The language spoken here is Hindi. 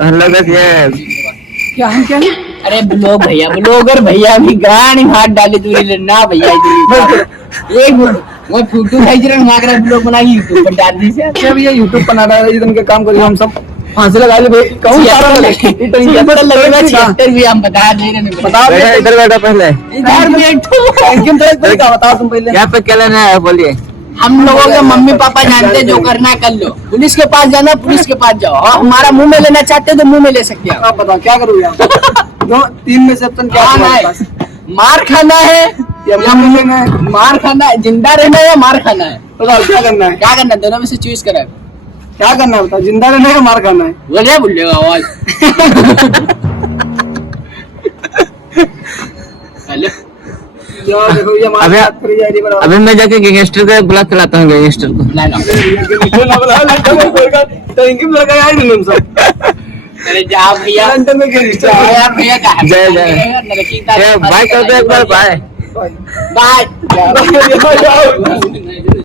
लगा ये क्या है क्या है? अरे ब्लॉगर भैया भी गाड़ी हाथ डाले दूरी ना भैया एक वो फोटो भेज रहे मांग रहे ब्लॉग बनाई यूट्यूब पर डाल दी से अच्छा भैया यूट्यूब बना रहा है इनके काम करिए हम सब फांसी लगा ले भाई कहूं सारा लगेगा 76 भी हम बता दे रहे हैं बता बैठा इधर बैठा पहले इधर बैठो इनकम टैक्स का बताओ तुम पहले यहाँ पे क्या लेना है बोलिए। हम लोगों के मम्मी पापा जानते जो करना कर लो पुलिस के पास जाना पुलिस के पास जाओ और हमारा मुंह में लेना चाहते तो मुंह में ले सकते हैं आप बताओ क्या करूँ यार दो तीन में से अपन क्या खाना तुम्हारे है पास? मार खाना है या या मुंह में लेना है मार खाना है जिंदा रहना है या मार खाना है बताओ क्या करना है क्या करना है दोनों में से चूज करा क्या करना है बताओ जिंदा रहना है या मार खाना है बोले बोलेगा आवाज हेलो यार देखो ये हमारे अबे- साथ करी जा रही है बराबर। अभी मैं जाके गैंगस्टर का ब्लॉक चलाता हूँ गैंगस्टर को। ना ना तो इनकम लगा यार तुम सब अरे जा भैया लंदन में क्या रिश्ता है? यार भैया का जय जय बाय कर दो एक बार बाय। बाय जाओ, जाओ।